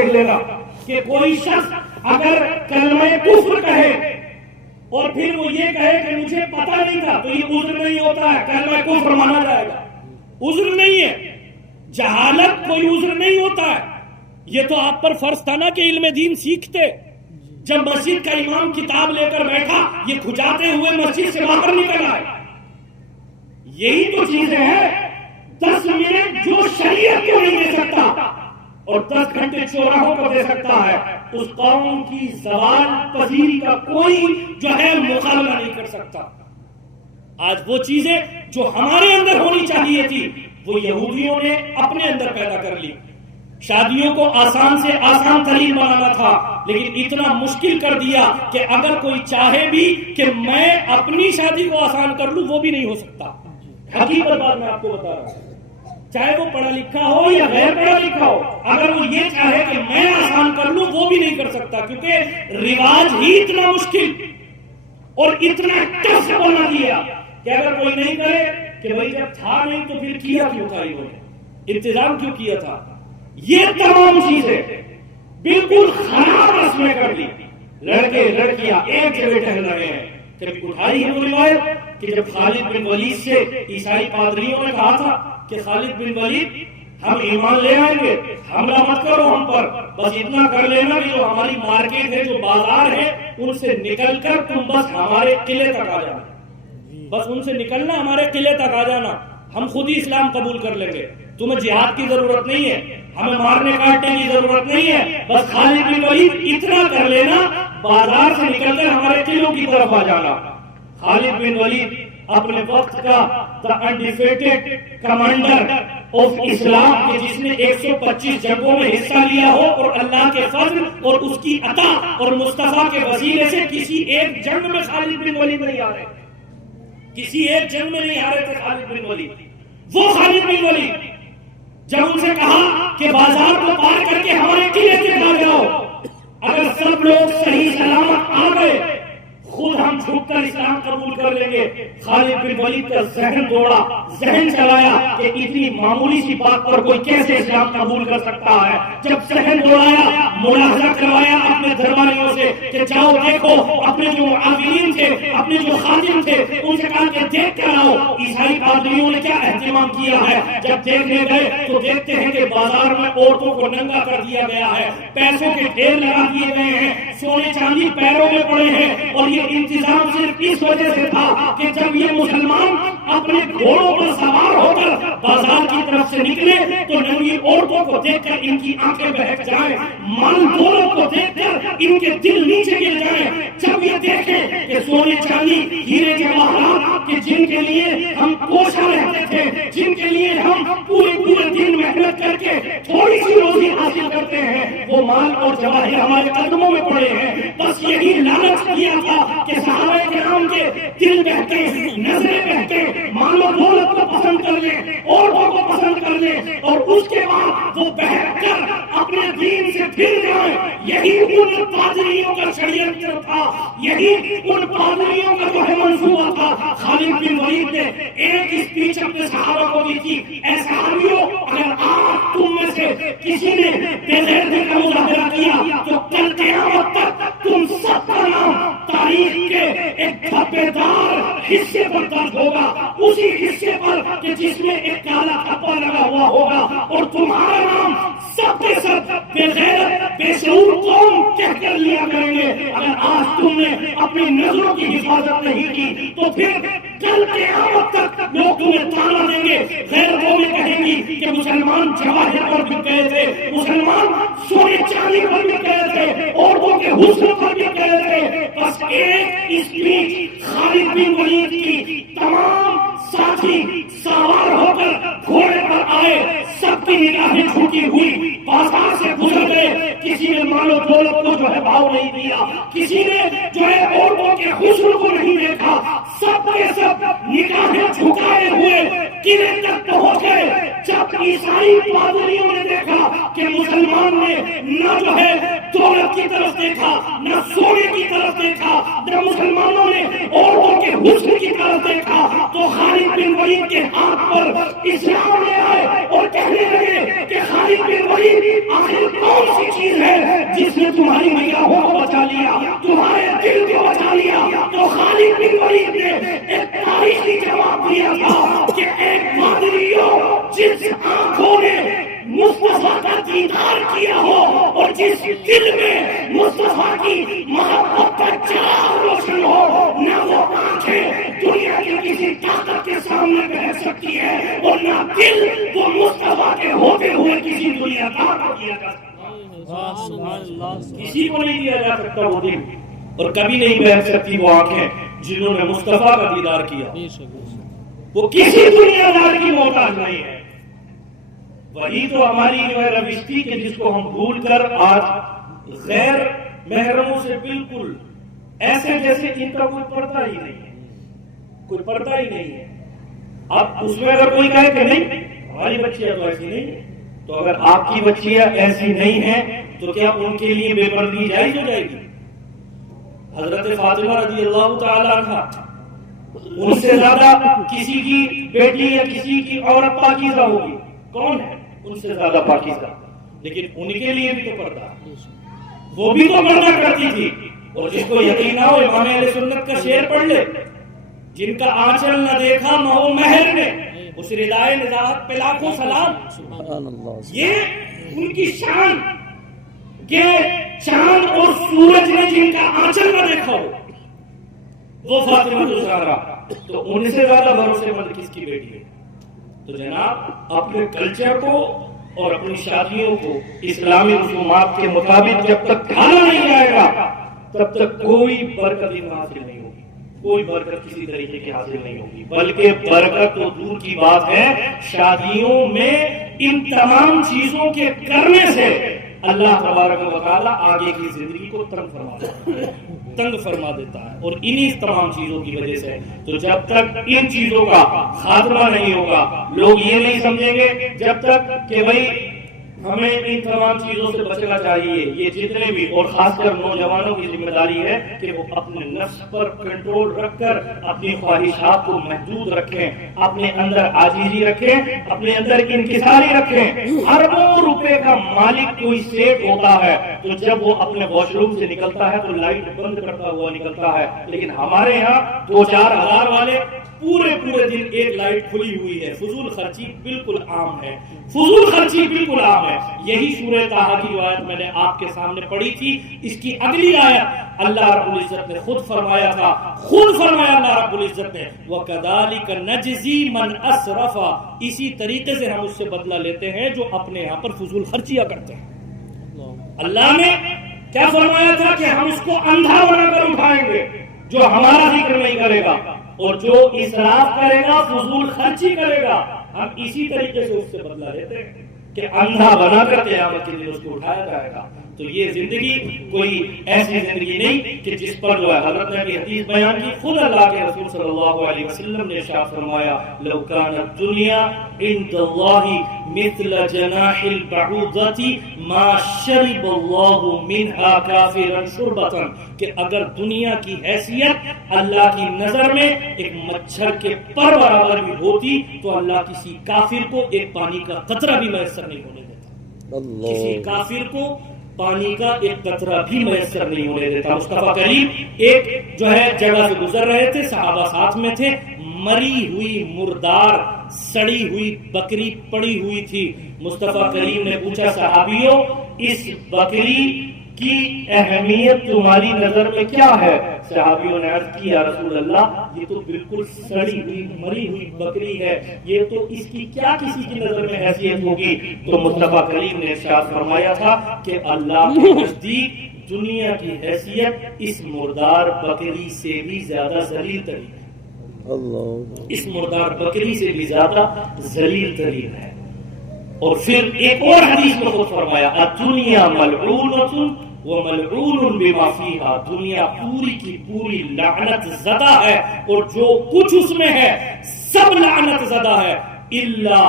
دیکھ لینا کہ کوئی شخص اگر کلمہ کفر کہے اور پھر وہ یہ کہے کہ مجھے پتہ نہیں تھا، تو یہ عذر نہیں ہوتا ہے، کلمہ کفر مانا جائے گا، عذر نہیں ہے۔ جہالت کوئی عذر نہیں ہوتا ہے۔ یہ تو آپ پر فرض تھا نا کہ علم دین سیکھتے۔ جب مسجد کا امام کتاب لے کر بیٹھا، یہ کھجاتے ہوئے مسجد سے باہر نکل آئے۔ یہی تو چیزیں ہیں۔ 10 منٹ جو شریعت کو نہیں دے سکتا اور 10 گھنٹے چوراہوں کو دے سکتا ہے، اس قوم کی زوال پذیری کا کوئی جو ہے مقابلہ نہیں کر سکتا۔ آج وہ چیزیں جو ہمارے اندر ہونی چاہیے تھی، وہ یہودیوں نے اپنے اندر پیدا کر لی۔ شادیوں کو آسان سے آسان ترین بنانا تھا، لیکن اتنا مشکل کر دیا کہ اگر کوئی چاہے بھی کہ میں اپنی شادی کو آسان کر لوں، وہ بھی نہیں ہو سکتا۔ حقیقت بات میں آپ کو بتا رہا ہوں، چاہے وہ پڑھا لکھا ہو یا غیر پڑھا لکھا ہو، اگر وہ یہ چاہے کہ میں آسان کر لوں، وہ بھی نہیں کر سکتا، کیونکہ رواج ہی اتنا مشکل اور اتنا ٹف بنا دیا کہ اگر کوئی نہیں کرے کہ بھائی جب تھا نہیں تو پھر کیا کیوں تھا، انہوں نے انتظام کیوں کیا تھا۔ یہ تمام چیزیں بالکل خراب رسمیں کر دی۔ لڑکے لڑکیاں ایک جگہ ٹہل رہے ہیں۔ کبھی اٹھائی ہے وہ روایت کہ جب خالد بن ولید سے عیسائی پادریوں نے کہا تھا کہ خالد بن ولید ہم ایمان لے آئیں گے، حملہ مت کرو ہم پر، بس اتنا کر لینا کہ جو ہماری مارکیٹ ہے، جو بازار ہے، ان سے نکل کر تم بس ہمارے قلعے تک آ جانا، بس ان سے نکلنا، ہمارے قلعے تک آ جانا، ہم خود ہی اسلام قبول کر لیں گے، تمہیں جہاد کی ضرورت نہیں ہے، ہمیں مارنے کاٹنے کی ضرورت نہیں ہے، بس خالد بن ولید اتنا کر لینا، بازار سے نکل کر ہمارے قلعوں کی طرف آ جانا۔ خالد بن ولید اپنے وقت کا the undefeated commander of اسلام، جس نے 125 جنگوں میں حصہ لیا ہو، اور اللہ کے فضل اور اس کی عطا اور مصطفیٰ کے وسیلے سے کسی ایک جنگ میں خالد بن ولید نہیں آ رہے، کسی ایک جنگ میں نہیں آ رہے تھے خالد بن ولید۔ وہ خالد بن ولید جب ان سے کہا کہ بازار کو پار کر کے ہمارے قلعے سے آ جاؤ، اگر سب لوگ صحیح سلامت آ گئے، خود ہم جھک کر اسلام قبول کر لیں گے۔ خالد بن ولید کا ذہن دوڑا، ذہن چلایا کہ اتنی معمولی سی بات پر کوئی کیسے اسلام قبول کر سکتا ہے۔ جب ذہن دوڑایا، ملاحظہ کروایا اپنے درباریوں سے کہ جاؤ دیکھو، اپنے جو معاونین تھے، اپنے جو خادم تھے، ان سے کہا کہ دیکھ کر آؤ عیسائی پادریوں نے کیا اہتمام کیا ہے۔ جب دیکھنے گئے تو دیکھتے ہیں کہ بازار میں عورتوں کو ننگا کر دیا گیا ہے، پیسوں کے ڈھیر لگا دیے گئے ہیں، سونے چاندی پیروں میں پڑے ہیں، اور یہ انتظام صرف اس وجہ سے تھا کہ جب یہ مسلمان اپنے گھوڑوں پر سوار ہو کر بازار کی طرف سے نکلے تو ننگی عورتوں کو دیکھ کر ان کی آنکھیں بہک جائیں، مال دولت کو دیکھ کر ان کے دل نیچے گر جائیں۔ جب یہ دیکھیں کہ سونے چاندی ہیرے جواہرات کہ جن کے لیے ہم کوشاں رہتے تھے، جن کے لیے ہم پورے دن محنت کر کے تھوڑی سی روزی حاصل کرتے ہیں، وہ مال اور جواہر ہمارے قدموں میں پڑے ہیں، بس یہی لالچ کیا تھا کہ صحابہ کرام کے دل بہتے، نظریں بہتے، مال و دولت کو پسند کر لیں، عورتوں کو پسند کر لیں، اور اس کے بعد وہ بہت کر اپنے دین سے پھر جائیں۔ یہی ان پادریوں کا شریعت تھا، یہی ان پادریوں کا جو ہے منصوبہ تھا۔ خالد بن ولید نے ایک اسپیچ اپنے صحابہ کو دی تھی، اے صحابیوں، اگر آج تم میں سے کسی نے بے غیرتی کا مظاہرہ کیا تو کل قیامت تک تم سب کا نام تاریخ کے ایک دھبے دار حصے پر درج ہوگا، اسی حصے پر کہ جس میں ایک کالا دھبا لگا ہوا ہوگا، اور تمہارا نام سب کے سب بے غیرت بے شعور قوم کہہ کر لیا کریں گے۔ اگر آج تم نے اپنی نظروں کی حفاظت نہیں کی تو پھر کل قیامت تک لوگ تمہیں تانا دیں گے، غیر قومیں کہیں گی کہ مسلمان جواہر پر بک گئے تھے، مسلمان سونے چاندی پر بک گئے تھے، عورتوں کے حسن پر بک گئے تھے۔ بس ایک اسپیچ خالد بن ولید کی، تمام ساتھی سوار ہو کر گھوڑے پر آئے، سب کی نگاہیں جھکی ہوئی، بازار سے گزر گئے، کسی نے مال و دولت کو جو ہے بھاؤ نہیں دیا، کسی نے جو ہے عورتوں کے حسن کو نہیں دیکھا، سب کے سب نگاہیں جھکائے ہوئے قلعے تک پہنچ گئے۔ جب عیسائی پادریوں نے دیکھا کہ مسلمان نے نہ جو ہے دولت کی طرف دیکھا، نہ سونے کی طرف دیکھا، نہ مسلمانوں نے عورتوں کے حسن کی طرف دیکھا، تو خالد بن ولید کے ہاتھ پر اسلام لے آئے اور کہنے لگے کہ خالد بن ولید آخر کون کون سی چیز ہے جس نے تمہاری نگاہوں کو بچا لیا، تمہارے دل کو بچا لیا؟ تو خالد بن ولید نے ایک تاریخی جواب دیا تھا کہ ایک پادریوں جس آنکھوں نے مصطفیٰ کا دیدار کیا ہو اور جس دل میں مصطفیٰ کی محبت کا چراغ روشن ہو، نہ وہ آنکھیں دنیا کی کسی طاقت کے سامنے بیٹھ سکتی ہے اور نہ دل وہ مصطفیٰ کے ہوتے ہوئے کسی دنیا دار کو کیا جا سکتا، کسی کو نہیں دیا جا سکتا وہ دل، اور کبھی نہیں بیٹھ سکتی وہ آنکھیں جنہوں نے مصطفیٰ کا دیدار کیا، وہ کسی دنیا دار کی محتاج نہیں ہے۔ وہی تو ہماری جو ہے روش تھی کہ جس کو ہم بھول کر آج غیر محرموں سے بالکل ایسے جیسے ان کا کوئی پردہ ہی نہیں ہے، کوئی پردہ ہی نہیں ہے۔ اب اس میں اگر کوئی کہے کہ نہیں ہماری بچیاں تو ایسی نہیں ہے، تو اگر آپ کی بچیاں ایسی نہیں ہیں تو کیا ان کے لیے بے پردگی جائز ہو جائے گی؟ حضرت فاطمہ رضی اللہ تعالی عنہا ان سے زیادہ کسی کی بیٹی یا کسی کی عورت پاکیزہ ہوگی؟ کون ہے ان سے زیادہ پاکیزہ؟ لیکن ان کے لیے بھی تو پردہ، وہ بھی تو پردہ کرتی تھی۔ اور جس کو یقین نہ ہو امام اہل سنت کا شعر پڑھ لے، جن کا آنچل نہ دیکھا مہو مہر نے، اس ردائے نزاہت پہ لاکھوں سلام۔ یہ ان کی شان کہ چاند اور سورج نے جن کا آنچل نہ دیکھا ہو وہ فاطمہ الزہرا، تو ان سے زیادہ بھروسے مند کس کی بیٹی ہے؟ تو جناب اپنے کلچر کو اور اپنی شادیوں کو اسلامی رسومات کے مطابق جب تک ڈھالا نہیں جائے گا تب تک کوئی برکت حاصل نہیں ہوگی، کوئی برکت کسی طریقے کی حاصل نہیں ہوگی، بلکہ برکت تو دور کی بات ہے، شادیوں میں ان تمام چیزوں کے کرنے سے اللہ تبارک و تعالیٰ آگے کی زندگی کو تنگ فرما دیتا ہے، اور انہی تمام چیزوں کی وجہ سے۔ تو جب تک ان چیزوں کا خاتمہ نہیں ہوگا، لوگ یہ نہیں سمجھیں گے جب تک کہ بھئی ہمیں ان تمام چیزوں سے بچنا چاہیے، یہ جتنے بھی، اور خاص کر نوجوانوں کی ذمہ داری ہے کہ وہ اپنے نفس پر کنٹرول رکھ کر اپنی خواہشات کو محدود رکھیں، اپنے اندر عاجزی رکھیں، اپنے اندر انکساری رکھیں۔ اربوں روپے کا مالک کوئی سیٹ ہوتا ہے تو جب وہ اپنے واش روم سے نکلتا ہے تو لائٹ بند کرتا ہوا نکلتا ہے، لیکن ہمارے یہاں 2-4 ہزار والے پورے دن ایک لائٹ کھلی ہوئی ہے۔ فضول خرچی بالکل عام ہے، فضول خرچی بالکل عام ہے۔ یہی سورہ طٰہٰ کی آیت میں نے آپ کے سامنے پڑھی تھی، اس کی اگلی آیت اللہ رب العزت نے خود فرمایا تھا، خود فرمایا اللہ رب العزت نے وَكَذَلِكَ نَجْزِي مَنْ أَسْرَفَ، اسی طریقے سے ہم اس سے بدلہ لیتے ہیں جو اپنے یہاں پر فضول خرچیاں کرتے ہیں۔ اللہ نے کیا فرمایا تھا کہ ہم اس کو اندھا بنا کر اٹھائیں گے جو ہمارا ذکر نہیں کرے گا، اور جو اسراف کرے گا، فضول خرچی کرے گا، ہم اسی طریقے سے اس سے بدلہ لیتے ہیں کہ اندھا بنا کر قیامت کے دن اس کو اٹھایا جائے گا۔ تو یہ زندگی کوئی ایسی زندگی نہیں کہ جس پر جو ہے حضرت نے حدیث بیان کی، خود اللہ کے رسول صلی اللہ علیہ وسلم نے ارشاد فرمایا لو کانت دنیا عند اللہ مثل جناح البعوضۃ ما شرب اللہ منها کافرا شربۃ، کہ اگر دنیا کی حیثیت اللہ کی نظر میں ایک مچھر کے پر برابر بھی ہوتی تو اللہ کسی کافر کو ایک پانی کا قطرہ بھی میسر نہیں ہونے دیتا، کسی کافر کو پانی کا ایک قطرہ بھی میسر نہیں ہونے دیتا۔ مصطفیٰ کریم ایک جو ہے جگہ سے گزر رہے تھے، صحابہ ساتھ میں تھے، مری ہوئی مردار سڑی ہوئی بکری پڑی ہوئی تھی۔ مصطفیٰ کریم نے پوچھا صحابیوں اس بکری کی اہمیت تمہاری نظر میں کیا ہے؟ صحابیوں نے عرض کی یا رسول اللہ یہ تو بالکل سڑی ہوئی مری ہوئی بکری ہے، یہ تو اس کی کیا کسی کی نظر میں حیثیت ہوگی؟ تو مصطفیٰ کریم نے ارشاد فرمایا تھا کہ اللہ کے نزدیک دنیا کی حیثیت اس مردار بکری سے بھی زیادہ ذلیل ترین ہے، اس مردار بکری سے بھی زیادہ ذلیل ترین ہے۔ اور پھر ایک اور حدیث میں خود فرمایا الدنیا ملعونۃ وملعون بما فیہا، دنیا پوری کی پوری لعنت زدہ ہے اور جو کچھ اس میں ہے سب لعنت زدہ ہے، الا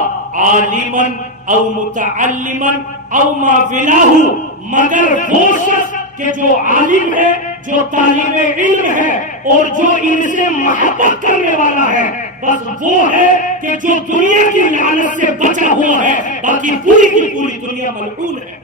عالما او متعلما او ما فلاہ، مگر وہ شخص کہ جو عالم ہے، جو طالب علم ہے اور جو ان سے محبت کرنے والا ہے، بس وہ ہے کہ جو دنیا کی لعنت سے بچا ہوا ہے، باقی پوری کی پوری دنیا ملعون ہے۔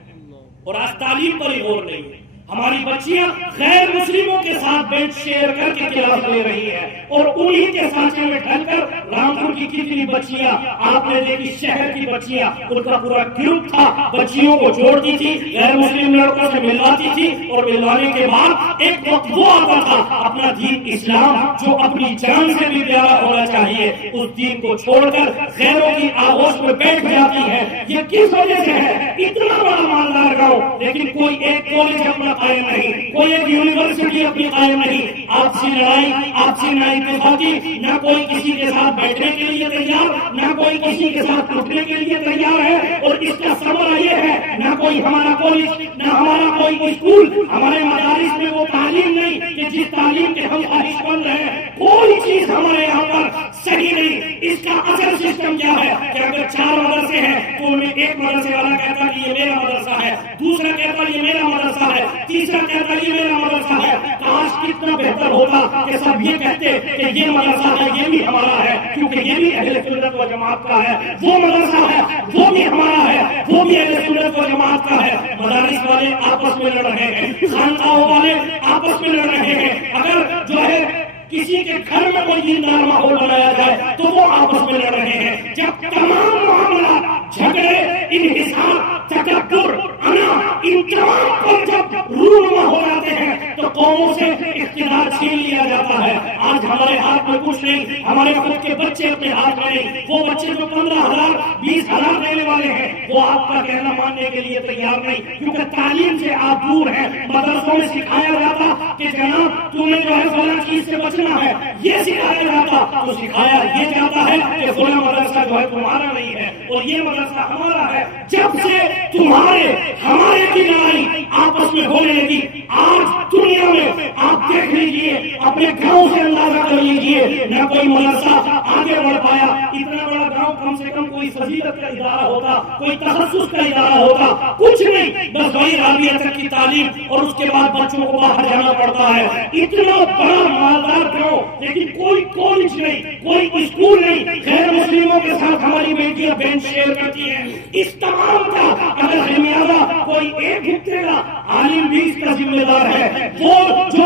اور آج تعلیم پر ہی غور نہیں ہے. ہماری بچیاں غیر مسلموں کے ساتھ بینچ شیئر کر کے کلاس لے رہی ہے اور انہی کے سانچے میں ڈھل کر رامپور کی کتنی بچیاں آپ نے دیکھی, شہر کی بچیاں, ان کا پورا گروپ تھا, بچیوں کو چھوڑتی تھی, غیر مسلم لڑکوں سے ملواتی تھی اور ملوانے کے بعد ایک وقت وہ آتا تھا اپنا دین اسلام جو اپنی جان سے بھی پیارا ہونا چاہیے, اس دین کو چھوڑ کر غیروں کی آغوش میں بیٹھ جاتی ہے. یہ کس وجہ سے ہے؟ اتنا بڑا مالدار گاؤں لیکن کوئی ایک کالج اپنا قائم نہیں, کوئی ایک یونیورسٹی اپنی قائم نہیں. آپسی لڑائی, آپسی نااتفاقی, نہ کوئی کسی کے ساتھ بیٹھنے کے لیے تیار, نہ کوئی کسی کے ساتھ اٹھنے کے لیے تیار ہے. اور اس کا ثمرہ یہ ہے نہ کوئی ہمارا کالج, نہ ہمارا کوئی اسکول, ہمارے مدارس میں وہ تعلیم نہیں کہ جس تعلیم کے ہم خواہش بن رہے ہیں. کوئی چیز ہمارے یہاں پر صحیح نہیں. اس کا اصل سسٹم کیا ہے کہ اگر 4 مدرسے ہیں تو ان میں ایک مدرسے والا کہتا کہ یہ میرا مدرسہ ہے, دوسرا کہتا یہ میرا مدرسہ ہے, تیسرا کہتا یہ میرا مدرسہ ہے. کاش کتنا بہتر ہوتا کہ سب یہ کہتے کہ یہ مدرسہ ہے یہ بھی ہمارا ہے, کیونکہ یہ بھی اہل سنت و جماعت کا ہے, وہ مدرسہ ہے وہ بھی ہمارا ہے, وہ بھی اہل سنت و جماعت کا ہے. مدارس والے آپس میں لڑ رہے ہیں, خانقاہوں والے آپس میں لڑ رہے ہیں. اگر جو ہے کسی کے گھر میں کوئی دیندار ماحول بنایا جائے تو وہ آپس میں لڑ رہے ہیں. جب تمام معاملات, جھگڑے, انحصار, تکبر, انا, ان تمام پر جب رونما ہو جاتے ہیں تو قوموں سے اقتدار چھین لیا جاتا ہے. آج ہمارے ہاتھ میں کچھ نہیں, ہمارے خود کے بچے اپنے ہاتھ میں نہیں. وہ بچے جو 15,000 20,000 دینے والے ہیں وہ آپ کا کہنا ماننے کے لیے تیار نہیں, کیونکہ تعلیم سے آپ دور ہیں. مدرسوں میں سکھایا جاتا کہ جناب تمہیں جو ہے فلاں چیز سے بچنا ہے, یہ سکھایا جاتا تو سکھایا یہ جاتا ہے کہ فلاں مدرسہ جو ہے تمہارا نہیں ہے اور یہ مدرسہ ہمارا ہے. جب سے تمہارے ہمارے کی لڑائی آپس میں ہونے لگی, آج دنیا میں آپ دیکھ لیجئے, اپنے گاؤں سے اندازہ کر لیجئے, نہ کوئی مدرسہ آگے بڑھ پایا. اتنا بڑا گاؤں کم سے کم کوئی فضیلت کا ادارہ ہوتا, کوئی تخصص کا ادارہ ہوتا, کچھ نہیں, بس وہی رابعہ تک کی تعلیم اور اس کے بعد بچوں کو باہر جانا پڑتا ہے. اتنا بڑا مالدار گاؤں لیکن کوئی کالج نہیں, کوئی اسکول نہیں. غیر مسلموں کے ساتھ ہماری بیٹیاں بینچ شیئر کرتی ہیں. اس تمام کا اگر خمیازہ کوئی ایک حصے کا عالم بھی اس کا ذمہ دار ہے. وہ جو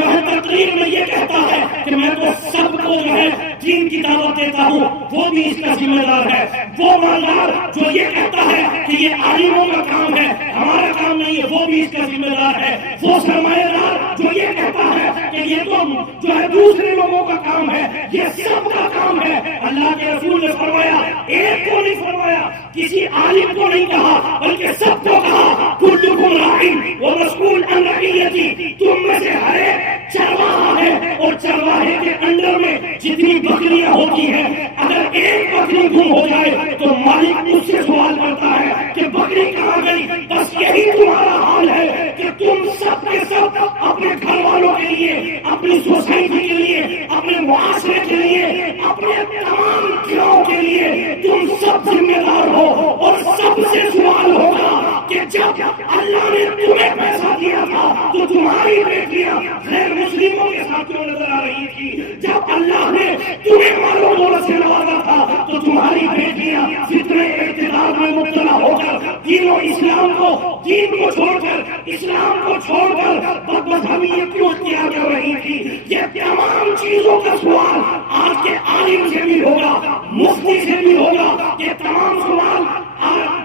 ہے تقریر میں یہ کہتا ہے کہ میں تو سب کو جو ہے دین کی دعوت دیتا ہوں, وہ بھی اس کا ذمہ دار ہے. وہ مالدار جو یہ کہتا ہے کہ یہ عالموں کا کام ہے ہمارا کام نہیں ہے, وہ بھی اس کا ذمہ دار ہے. وہ سرمایہ دار جو یہ کہتا ہے کہ یہ تو جو ہے دوسرے لوگوں کا کام ہے, یہ سب کا کام ہے. اللہ کے رسول نے فرمایا, ایک کو نہیں فرمایا, کسی عالم کو نہیں کہا بلکہ سب کو کہا کلکم راعٍ ومسئول عن رعیتہ. تم میں سے ہر ایک چرواہا ہے اور چرواہے کے انڈر میں جتنی بکریاں ہوتی ہیں اگر ایک بکری گم ہو جائے تو مالک اس سے سوال کرتا ہے کہ بکری کہاں گئی. بس یہی تمہارا حال ہے کہ تم سب کے سب اپنے گھر والوں کے لیے, اپنی سوسائٹی کے لیے, اپنے معاشرے کے لیے, اپنے تمام گروہوں کے لیے تم سب ذمہ دار ہو. اور سب سے سوال ہوگا کہ جب اللہ نے تمہیں پیسہ دیا تھا تو تمہاری بیٹیاں غیر مسلموں کے ساتھ کیوں نظر آ رہی تھی؟ جب اللہ نے تمہیں مالوں دولت سے نوازا تھا تو تمہاری بیٹیاں فتنہ اقتدار میں مبتلا ہو کر دین و اسلام کو, دین کو چھوڑ کر, اسلام کو چھوڑ کر بد مذہبیت کیوں اختیار کر رہی تھی؟ یہ تمام چیزوں کا سوال آج کے عالم سے بھی ہوگا, مفتی سے بھی ہوگا. یہ تمام سوال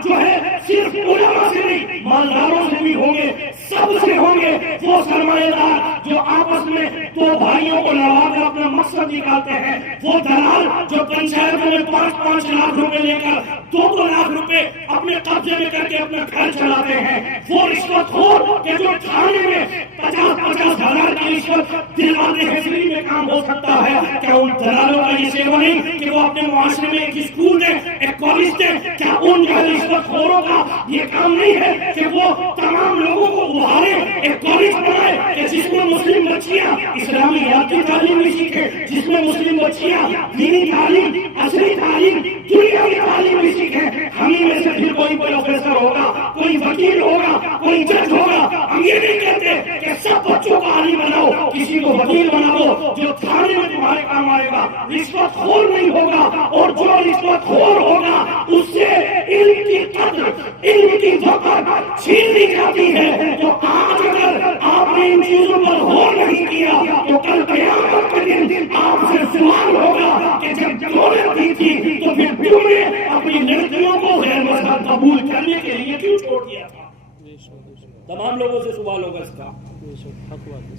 جو ہے صرف علماء سے نہیں مالداروں سے بھی ہوں گے, سب سے ہوں گے. وہ سرمایہ دار جو آپس میں دو بھائیوں کو لڑا کر اپنا مقصد نکالتے ہیں, وہ دلال جو پنچایتوں میں 5-5 لاکھ روپے لے کر 2-2 لاکھ روپے اپنے قبضے میں کر کے اپنا گھر چلاتے ہیں, وہ رشوت خور کہ جو تھانے میں 50-50 ہزار کی رشوت دلواتے ہیں فری میں کام ہو سکتا ہے. کیا ان دلالوں کا یہ سیوا نہیں کہ وہ اپنے معاشرے میں ایک اسکول دیں, ایک کالج دیں؟ کیا ان رشوت خوروں کا یہ کام نہیں ہے کہ وہ تمام لوگوں کو ابھارے, ایک کالج بنائے کہ جس میں مسلم بچیاں اسلامیات کی تعلیم بھی سیکھیں, جس میں مسلم بچیاں دینی تعلیم, اصلی تعلیم, دنیا کی تعلیم بھی سیکھیں. ہمیں میں سے پھر کوئی پروفیسر ہوگا, کوئی وکیل ہوگا, کوئی جج ہوگا. ہم یہ نہیں کہتے کہ سب بچوں کو عالم بناؤ, کسی کو وکیل بناؤ جو تھانے میں تمہارے کام آئے گا. رشوت خور نہیں ہوگا, اور جو رشوت خور ہوگا اس سے علم کی قدر, علم کی وقت چھین لی جاتی ہے، تو آج اگر آپ نے ان چیزوں پر غور نہیں کیا تو کل قیامت کے دن آپ سے سوال ہوگا کہ جب دولت دی تھی تو پھر تم نے اپنی لڑکیوں کو غیر مذہب قبول کرنے کے لیے کیوں چھوڑ دیا تھا؟ تمام لوگوں سے سوال ہوگا اس کا۔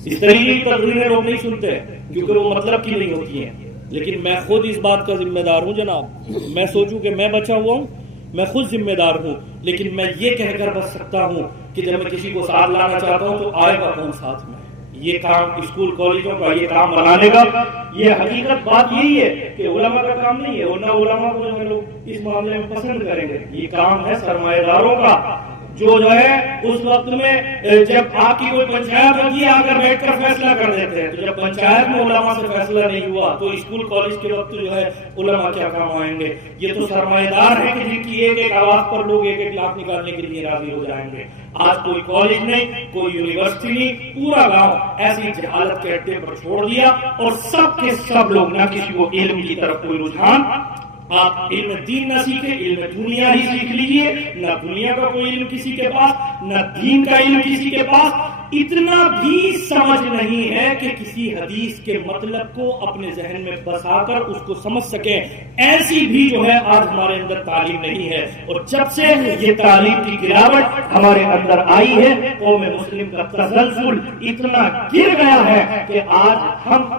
اس طریقے کی تقریریں لوگ نہیں سنتے کیونکہ وہ مطلب کی نہیں ہوتی ہیں، لیکن میں خود اس بات کا ذمہ دار ہوں جناب۔ میں سوچوں کہ میں بچا ہوا ہوں، میں خود ذمہ دار ہوں، لیکن میں یہ کہہ کر بچ سکتا ہوں کہ جب میں کسی کو ساتھ لانا چاہتا ہوں تو آئے گا کون ساتھ میں؟ یہ کام اسکول کالجوں کا، یہ کام بنانے کا، یہ حقیقت بات یہی ہے کہ علماء کا کام نہیں ہے، ورنہ علماء کو جو لوگ اس معاملے میں پسند کریں گے۔ یہ کام ہے سرمایہ داروں کا، جو ہے اس وقت میں جب آپ کی کوئی پنچایت ہوتی ہے آ کر بیٹھ کر فیصلہ کر دیتے ہیں، تو جب پنچایت میں علماء سے فیصلہ نہیں ہوا تو اسکول کالج کے وقت جو ہے علماء کیا کام آئیں گے؟ یہ تو سرمایہ دار ہیں کہ جن کی ایک ایک آواز پر لوگ ایک ایک لاکھ نکالنے کے لیے راضی ہو جائیں گے۔ آج کوئی کالج نہیں، کوئی یونیورسٹی نہیں، پورا گاؤں ایسی جہالت کے اڈے پر چھوڑ دیا، اور سب کے سب لوگ، نہ کسی کو علم کی طرف کوئی رجحان۔ آپ علم دین نہ سیکھیں، علم دنیا ہی سیکھ لیجئے، نہ دنیا کا کوئی علم کسی کے پاس، نہ دین کا علم کسی کے پاس۔ اتنا بھی سمجھ نہیں ہے کہ کسی حدیث کے مطلب کو اپنے ذہن میں بسا کر اس کو سمجھ سکیں، ایسی بھی جو ہے آج ہمارے اندر تعلیم نہیں ہے۔ اور جب سے یہ تعلیم کی گراوٹ ہمارے اندر آئی ہے، قوم مسلم کا تسلسل اتنا گر گیا ہے کہ آج ہم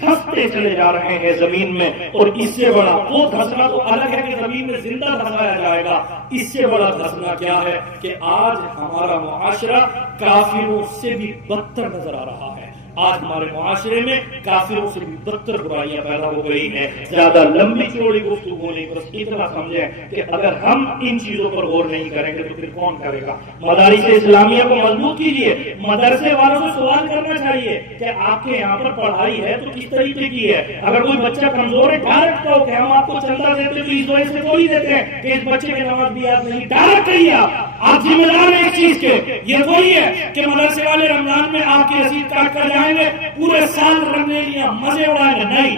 دھستے چلے جا رہے ہیں زمین میں، اور اس سے بڑا، وہ دھسنا تو الگ ہے کہ زمین میں زندہ دھسایا جائے گا، اس سے بڑا دھسنا کیا ہے کہ آج ہمارا معاشرہ کافروں سے بھی بدتر نظر آ رہا ہے۔ آج ہمارے معاشرے میں کافروں سے بھی بدتر برائیاں پیدا ہو گئی ہیں۔ زیادہ لمبی چوڑی گفتگو نہیں، بس اتنا سمجھیں کہ اگر ہم ان چیزوں پر غور نہیں کریں گے تو پھر کون کرے گا؟ مدارس اسلامیہ کو مضبوط کیجیے، مدرسے والوں سے سوال کرنا چاہیے کہ آپ کے یہاں پر پڑھائی ہے تو کس طریقے کی ہے؟ اگر کوئی بچہ کمزور ہے، ڈائریکٹ کہو کہ ہم آپ کو چندہ دیتے تو اس وجہ سے تھوڑی دیتے ہیں کہ اس بچے کی نماز بھی یاد نہیں، ڈائریکٹ کہیے۔ آپ ذمہ دار ہیں اس چیز کے، یہ تھوڑی ہے کہ مدرسے والے رمضان میں آپ کی رسید کاٹ کر جائیں گے، پورے سال رنگنے لیا مزے اڑائیں گے۔ نہیں،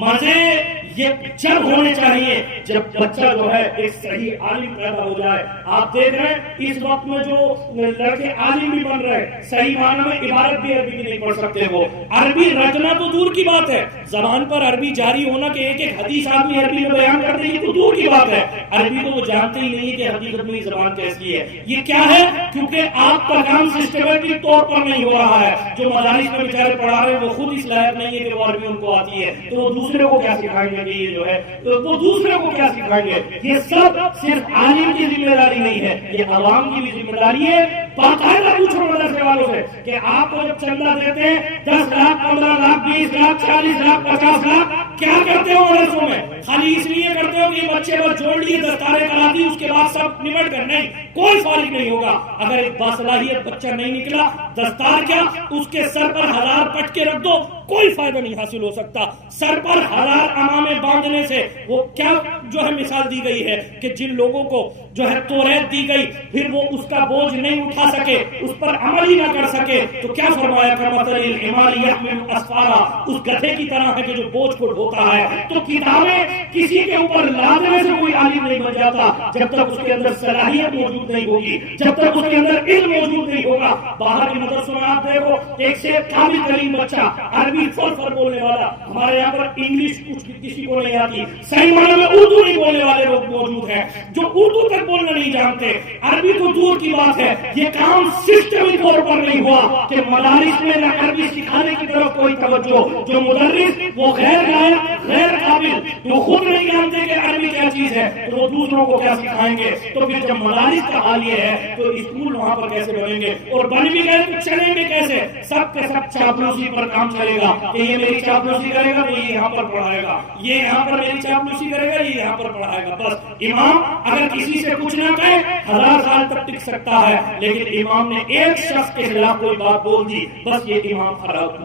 مزے یہ جب ہونے چاہیے جب بچہ جو ہے ایک صحیح عالم پیدا ہو جائے۔ آپ دیکھ رہے ہیں اس وقت میں جو لڑکے عالم بھی بن رہے ہیں، صحیح معنی میں عبارت بھی عربی کی نہیں پڑھ سکتے، وہ عربی رٹنا تو دور کی بات ہے، زبان پر عربی جاری ہونا کہ ایک ایک حدیث آدمی عربی میں بیان کر دے یہ تو دور کی بات ہے۔ عربی تو وہ جانتے ہی نہیں کہ حقیقت میں زبان کیسی ہے۔ یہ کیا ہے؟ کیونکہ آپ کا کام سسٹمیٹک طور پر نہیں ہو رہا ہے۔ جو مدارس میں بیچارے پڑھا رہے ہیں وہ خود اس لائق نہیں ہے کہ وہ عربی ان کو آتی ہے، تو وہ دوسرے کو کیا سکھائیں گے؟ یہ جو ہے تو وہ دوسرے کو کیا سکھائیں گے؟ یہ سب صرف عالم کی ذمہ داری نہیں ہے، یہ عوام کی بھی ذمہ داری ہے۔ باقاعدہ پوچھو مدرسے والوں سے کہ آپ کو جب چندہ دیتے ہیں 10 لاکھ 15 لاکھ 20 لاکھ 40 لاکھ 50 لاکھ کیا کرتے ہو مدرسوں میں؟ خالی اس لیے کرتے ہو کہ یہ بچے بس جوڑ لیے، دستاریں کرا دی، اس کے بعد سب نمٹ کر؟ نہیں، کوئی فارغ نہیں ہوگا اگر ایک باصلاحیت بچہ نہیں نکلا۔ دستار کیا، اس کے سر پر 1000 پٹکے رکھ دو، کوئی فائدہ نہیں حاصل ہو سکتا۔ سر پر 1000 امامے باندھنے سے وہ کیا جو ہے مثال دی گئی ہے کہ جن لوگوں کو جو ہے توریت دی گئی پھر وہ اس کا بوجھ نہیں اٹھا سکے، اس پر عمل ہی نہ کر سکے، تو کیا فرمایا کہ مثل الحمار یحمل اسفارا، اس گدھے کی طرح ہے کہ جو بوجھ کو ڈھوتا ہے۔ تو کتابیں کسی کے اوپر لادنے سے کوئی عالم نہیں بن جاتا جب تک اس کے اندر صلاحیت موجود نہیں ہوگی، جب تک اس کے اندر علم موجود نہیں ہوگا۔ باہر کے مدرسوں میں آپ دیکھو ایک سے قابل ترین بچہ عربی فر بولنے والا، ہمارے یہاں پر انگلش کچھ کسی کو نہیں آتی، صحیح معنی میں اردو نہیں بولنے والے لوگ موجود ہیں جو اردو تک بولنا نہیں جانتے، عربی تو دور کی بات ہے۔ یہ کام سسٹمک طور پر نہیں ہوا کہ مدارس میں نہ عربی سکھانے کی طرف کوئی توجہ، جو مدرس وہ غیر لائق غیر قابل، جو خود نہیں جانتے کہ عربی کیا چیز ہے، تو وہ دوسروں کو کیا سکھائیں گے؟ تو پھر جب مدارس کا حال یہ ہے تو اسکول وہاں پر کیسے بنیں گے؟ اور بن بھی گئے تو چلیں گے کیسے؟ سب کے سب چاپلوسی پر کام چلے گا کہ یہ میری چاپلوسی کرے گا تو یہ یہاں پر پڑھائے گا، یہ یہاں پر میری چاپلوسی کرے گا، یہ یہاں پر پڑھائے گا۔ بس امام اگر کسی سے کچھ نہ کہے 1000 سال تک ٹک سکتا ہے، لیکن امام نے ایک شخص کے خلاف کوئی بات بول دی، بس یہ امام خراب،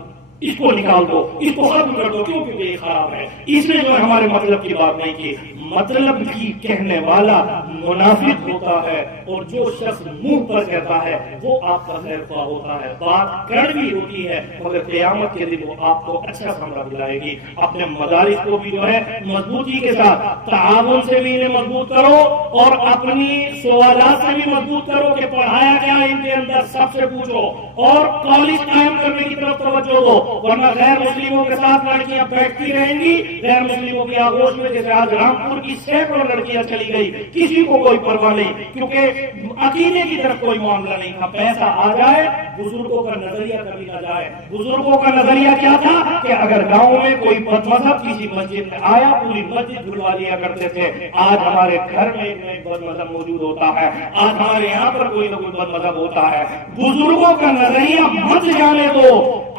اس کو نکال دو، اس کو ختم کر دو، کیوں؟ کیونکہ یہ خراب ہے، اس نے جو ہمارے مطلب کی بات نہیں کی۔ مطلب بھی کہنے والا منافق ہوتا ہے، اور جو شخص منہ پر کہتا ہے وہ آپ کا خیر خواہ ہوتا ہے۔ بات کڑوی ہوتی ہے مگر قیامت کے دن وہ آپ کو اچھا سمجھا دلائے گی۔ اپنے مدارس کو بھی جو ہے مضبوطی کے ساتھ تعاون سے بھی انہیں مضبوط کرو، اور اپنی سوالات سے بھی مضبوط کرو کہ پڑھایا کیا ان کے اندر سب سے پوچھو، اور کالج قائم کرنے کی طرف توجہ دو، ورنہ غیر مسلموں کے ساتھ لڑکیاں بیٹھتی رہیں گی غیر مسلموں کی آغوش میں، جیسے آج رامپور کی سینکڑوں لڑکیاں چلی گئی، کسی کو کوئی پرواہ نہیں، کیونکہ عقیدے کی طرف کوئی معاملہ نہیں تھا۔ پیسہ آ جائے، بزرگوں کا نظریہ کبھی نہ جائے۔ بزرگوں کا نظریہ کیا تھا کہ اگر گاؤں میں کوئی بد مذہب کسی مسجد میں آیا پوری مسجد دھلوا دیا کرتے تھے۔ آج ہمارے گھر میں ایک بد مذہب موجود ہوتا ہے، آج ہمارے یہاں پر کوئی نہ کوئی بد مذہب ہوتا ہے۔ بزرگوں کا نظریہ مت جانے دو۔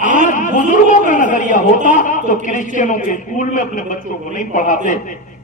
آج بزرگوں کا نظریہ ہوتا تو کرسچنوں کے اسکول میں اپنے بچوں کو نہیں پڑھاتے،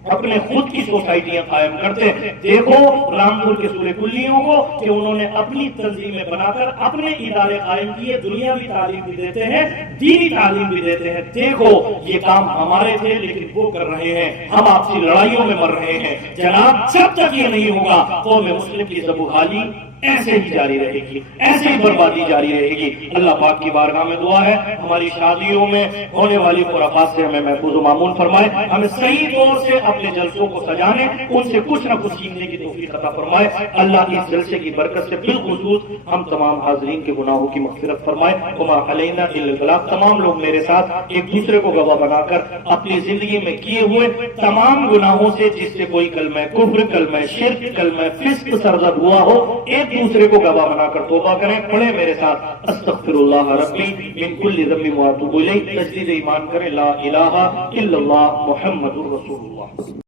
اپنے خود کی سوسائٹیاں قائم کرتے۔ دیکھو رامپور کے سورے کلیوں کو کہ انہوں نے اپنی تنظیمیں بنا کر اپنے ادارے قائم کیے، دنیاوی تعلیم بھی دیتے ہیں، دینی تعلیم بھی دیتے ہیں۔ دیکھو یہ کام ہمارے تھے لیکن وہ کر رہے ہیں، ہم آپسی لڑائیوں میں مر رہے ہیں۔ جناب جب تک یہ نہیں ہوگا قوم مسلم کی زبوحالی ایسے ہی جاری رہے گی، ایسے ہی بربادی جاری رہے گی۔ اللہ پاک کی بارگاہ میں دعا ہے ہماری شادیوں میں ہونے والی خرافات سے ہمیں محفوظ و معمون فرمائے، ہمیں صحیح طور سے اپنے جلسوں کو سجانے، ان سے کچھ نہ کچھ سیکھنے کی توفیق عطا فرمائے۔ اللہ اس جلسے کی برکت سے بالخصوص ہم تمام حاضرین کے گناہوں کی مغفرت فرمائے۔ وما علینا الا البلاغ۔ تمام لوگ میرے ساتھ ایک دوسرے کو گواہ بنا کر اپنی زندگی میں کیے ہوئے تمام گناہوں سے، جس سے کوئی کلمہ کفر، کلمہ شرک، کلمہ فسق سرزد ہوا ہو، ایک دوسرے کو گواہ بنا کر توبہ کریں۔ پڑھیں میرے ساتھ استغفر اللہ ربی من کل ذنب واتوب الیہ۔ تجدید ایمان کریں لا الہ الا اللہ محمد الرسول اللہ۔